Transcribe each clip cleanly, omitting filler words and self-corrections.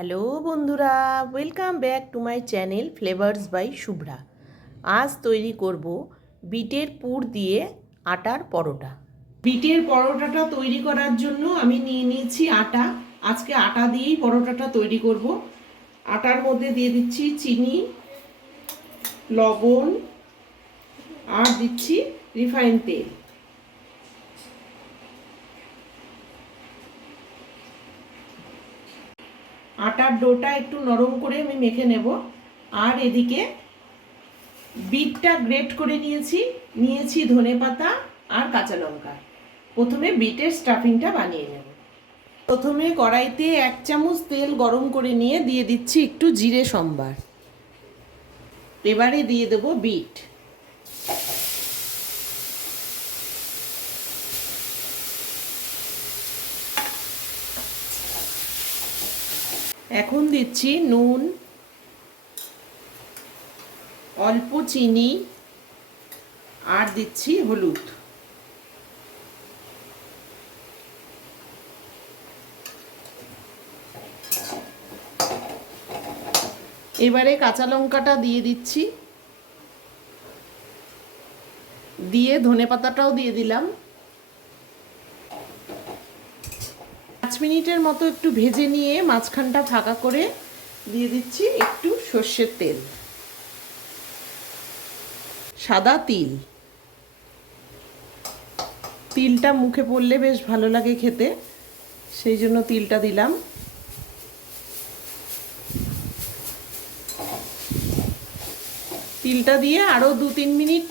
Hello বন্ধুরা, welcome back to my channel flavours by Shubhra. আজ তৈরি করব বিটের পুর দিয়ে আটার পরোটা। বিটের পরোটাটা তৈরি করার জন্য আমি নিয়ে নিয়েছি আটা। আজকে আটা দিয়েই পরোটাটা তৈরি করব। আটার মধ্যে দিয়ে দিচ্ছি চিনি, লবণ আর দিচ্ছি রিফাইন তেল। আটার ডোটা একটু নরম করে আমি মেখে নেব। আর এদিকে বিটটা গ্রেট করে নিয়েছি ধনেপাতা আর কাঁচা লঙ্কা। প্রথমে বিটের স্টাফিংটা বানিয়ে নেব। প্রথমে কড়াইতে 1 চামচ তেল গরম করে নিয়ে দিয়ে দিচ্ছি একটু জিরে সম্বার। এবারে দিয়ে দেব বিট। এখন দিচ্ছি নুন, অল্প চিনি আর দিচ্ছি হলুদ। এবারে কাঁচা লঙ্কাটা দিয়ে দিচ্ছি, দিয়ে ধনেপাতাটাও দিয়ে দিলাম। 5 মিনিটের মতো একটু ভেজে নিয়ে মাঝখানটা ফাঁকা করে দিয়ে দিচ্ছি একটু সর্ষের তেল, সাদা তিল। তিলটা মুখে পড়লে বেশ ভালো লাগে খেতে, সেই জন্য তিলটা দিলাম। তিলটা দিয়ে আরও 2-3 মিনিট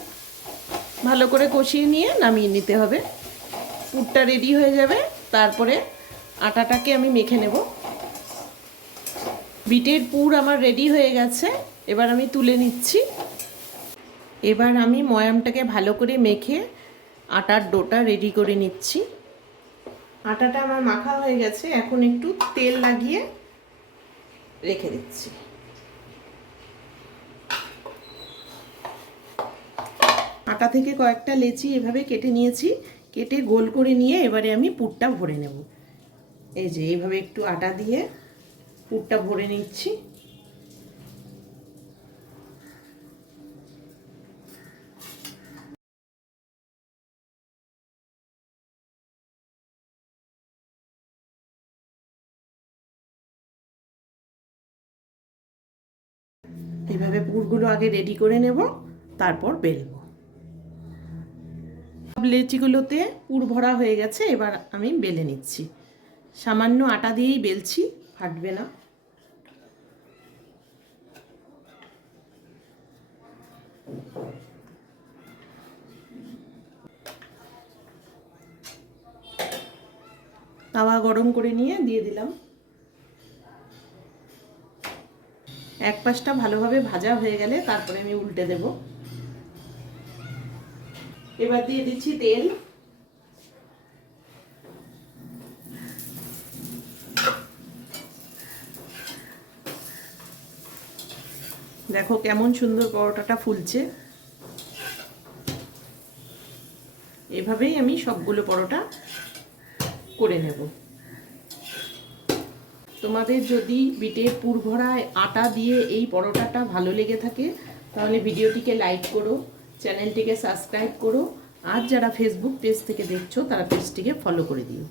ভালো করে কষিয়ে নিয়ে নামিয়ে নিতে হবে। পুরটা রেডি হয়ে যাবে। তারপরে আটাটাকে আমি মেখে নেব। বিটের পুর আমার রেডি হয়ে গেছে, এবার আমি তুলে নিচ্ছি। এবার আমি ময়ামটাকে ভালো করে মেখে আটার ডোটা রেডি করে নিচ্ছি। আটাটা আমার মাখা হয়ে গেছে, এখন একটু তেল লাগিয়ে রেখে দিচ্ছি। আটা থেকে কয়েকটা লেচি এভাবে কেটে নিয়েছি, কেটে গোল করে নিয়ে এবারে আমি পুরটা ভরে নেব। এই যে এইভাবে একটু আটা দিয়ে পুরটা ভরে নিচ্ছি। এইভাবে পুরগুলো আগে রেডি করে নেব, তারপর বেলবো। সব লেচিগুলোতে পুর ভরা হয়ে গেছে, এবার আমি বেলে নিচ্ছি। সামান্য আটা দিয়েই বেলছি, ফাটবে না। তাওয়া গরম করে নিয়ে দিয়ে দিলাম। এক পাশটা ভালোভাবে ভাজা হয়ে গেলে তারপরে আমি উল্টে দেব। এবার দিয়ে দিচ্ছি তেল। দেখো কেমন সুন্দর পরোটাটা ফুলছে। এভাবেই আমি সবগুলো পরোটা করে নেব। তোমাদের যদি বিটের পুর ভরা আটা দিয়ে এই পরোটাটা ভালো লেগে থাকে তাহলে ভিডিওটিকে লাইক করো, চ্যানেলটিকে সাবস্ক্রাইব করো, আর যারা ফেসবুক পেজ থেকে দেখছো তারা পেজটিকে ফলো করে দিও।